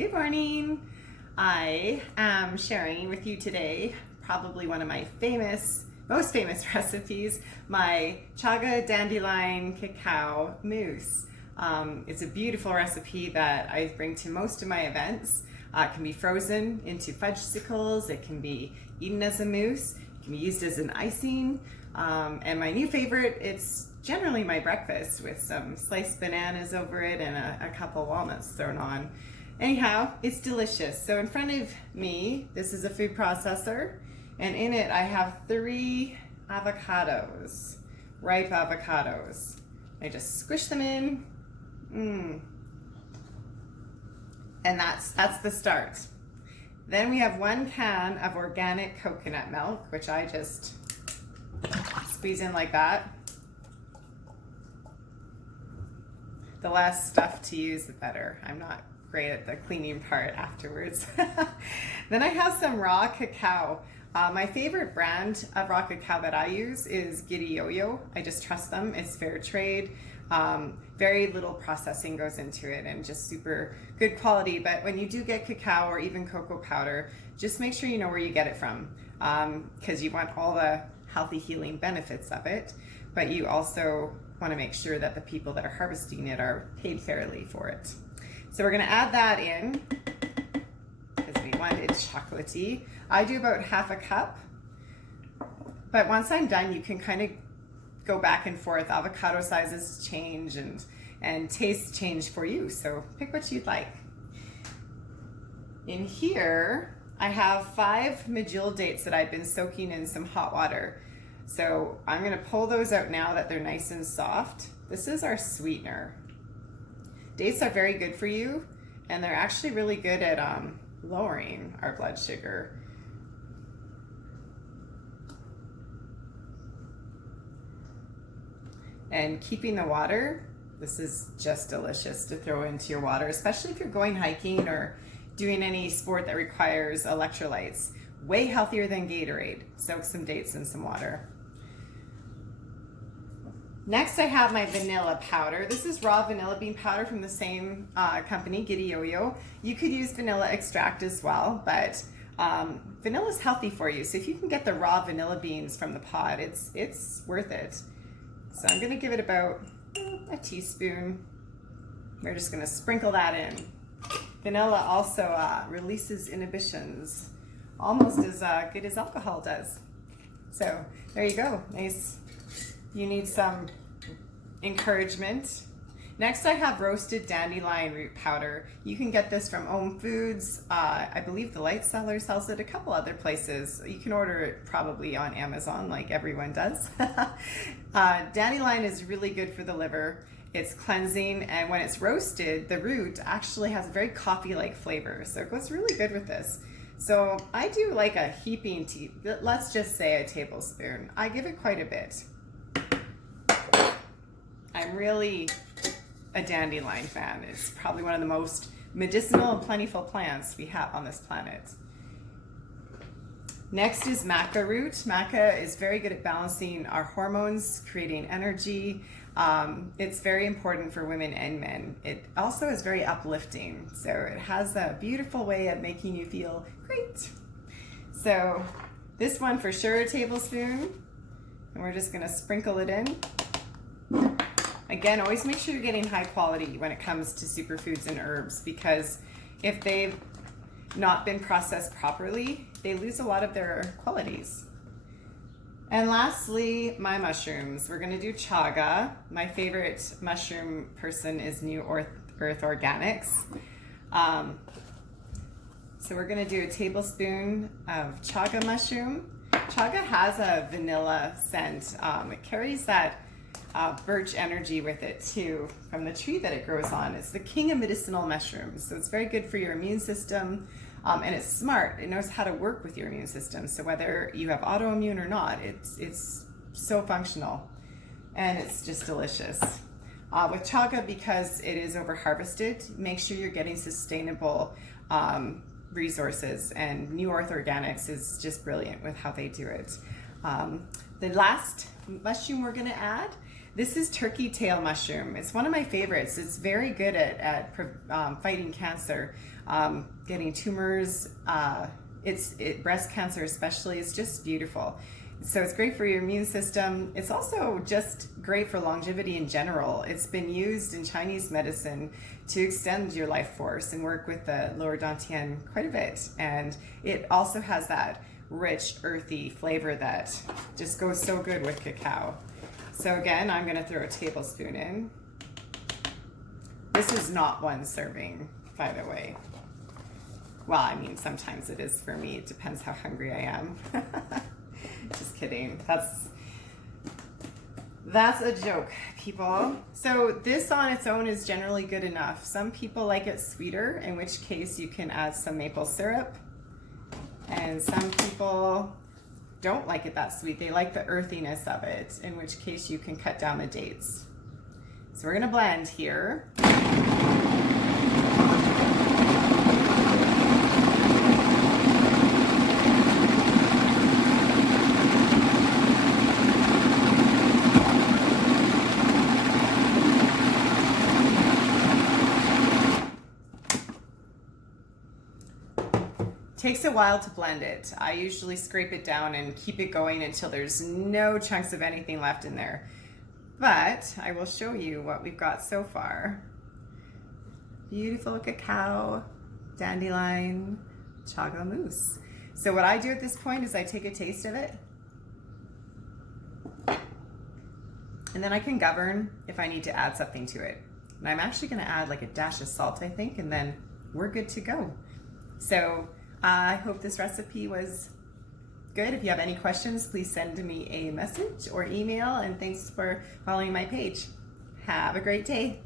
Good morning. I am sharing with you today probably one of my most famous recipes, my Chaga Dandelion Cacao Mousse. It's a beautiful recipe that I bring to most of my events. It can be frozen into fudgesicles, it can be eaten as a mousse, it can be used as an icing, and my new favorite, it's generally my breakfast with some sliced bananas over it and a couple walnuts thrown on. Anyhow, it's delicious. So in front of me, this is a food processor, and in it I have 3 avocados, ripe avocados. I just squish them in, and that's the start. Then we have 1 can of organic coconut milk, which I just squeeze in like that. The less stuff to use, the better. I'm not great at the cleaning part afterwards. Then I have some raw cacao. My favorite brand of raw cacao that I use is Giddy Yo-Yo. I just trust them. It's fair trade. Very little processing goes into it and just super good quality. But when you do get cacao or even cocoa powder, just make sure you know where you get it from, because you want all the healthy healing benefits of it, but you also want to make sure that the people that are harvesting it are paid fairly for it. So we're going to add that in because we want it chocolatey. I do about ½ a cup, but once I'm done, you can kind of go back and forth. Avocado sizes change and tastes change for you, so pick what you'd like. In here, I have 5 medjool dates that I've been soaking in some hot water. So I'm going to pull those out now that they're nice and soft. This is our sweetener. Dates are very good for you, and they're actually really good at lowering our blood sugar. And keeping the water, this is just delicious to throw into your water, especially if you're going hiking or doing any sport that requires electrolytes. Way healthier than Gatorade. Soak some dates in some water. Next, I have my vanilla powder. This is raw vanilla bean powder from the same company, Giddy Yo-Yo. You could use vanilla extract as well, but vanilla is healthy for you. So if you can get the raw vanilla beans from the pod, it's worth it. So I'm going to give it about a teaspoon. We're just going to sprinkle that in. Vanilla also releases inhibitions, almost as good as alcohol does. So there you go. Nice. You need some encouragement. Next, I have roasted dandelion root powder. You can get this from Home Foods. I believe the Light Cellar sells it a couple other places. You can order it probably on Amazon like everyone does. Dandelion is really good for the liver. It's cleansing, and when it's roasted, the root actually has a very coffee-like flavor, so it goes really good with this. So I do like a heaping let's just say a tablespoon. I give it quite a bit. I'm really a dandelion fan. It's probably one of the most medicinal and plentiful plants we have on this planet. Next is maca root. Maca is very good at balancing our hormones, creating energy. It's very important for women and men. It also is very uplifting. So it has a beautiful way of making you feel great. So this one for sure a tablespoon. And we're just going to sprinkle it in. Again, always make sure you're getting high quality when it comes to superfoods and herbs, because if they've not been processed properly, they lose a lot of their qualities. And lastly, my mushrooms. We're going to do chaga. My favorite mushroom person is New Earth Organics. So we're going to do a tablespoon of chaga mushroom. Chaga has a vanilla scent. It carries that birch energy with it too from the tree that it grows on. It's the king of medicinal mushrooms, so it's very good for your immune system, and it's smart. It knows how to work with your immune system, so whether you have autoimmune or not, it's so functional, and it's just delicious. With chaga, because it is over harvested, make sure you're getting sustainable resources, and New Earth Organics is just brilliant with how they do it. The last mushroom we're going to add, This is turkey tail mushroom. It's one of my favorites. It's very good at fighting cancer, getting tumors, breast cancer especially. It's just beautiful. So it's great for your immune system. It's also just great for longevity in general. It's been used in Chinese medicine to extend your life force and work with the lower dantian quite a bit. And it also has that rich, earthy flavor that just goes so good with cacao. So again, I'm gonna throw a tablespoon in. This is not one serving, by the way. Well, I mean, sometimes it is for me. It depends how hungry I am. Just kidding. That's a joke, people. So this on its own is generally good enough. Some people like it sweeter, in which case you can add some maple syrup. And some people don't like it that sweet. They like the earthiness of it, in which case you can cut down the dates. So we're gonna blend here. Takes a while to blend it. I usually scrape it down and keep it going until there's no chunks of anything left in there. But I will show you what we've got so far. Beautiful cacao, dandelion, chaga mousse. So what I do at this point is I take a taste of it. And then I can govern if I need to add something to it. And I'm actually gonna add like a dash of salt, I think, and then we're good to go. So I hope this recipe was good. If you have any questions, please send me a message or email, and thanks for following my page. Have a great day.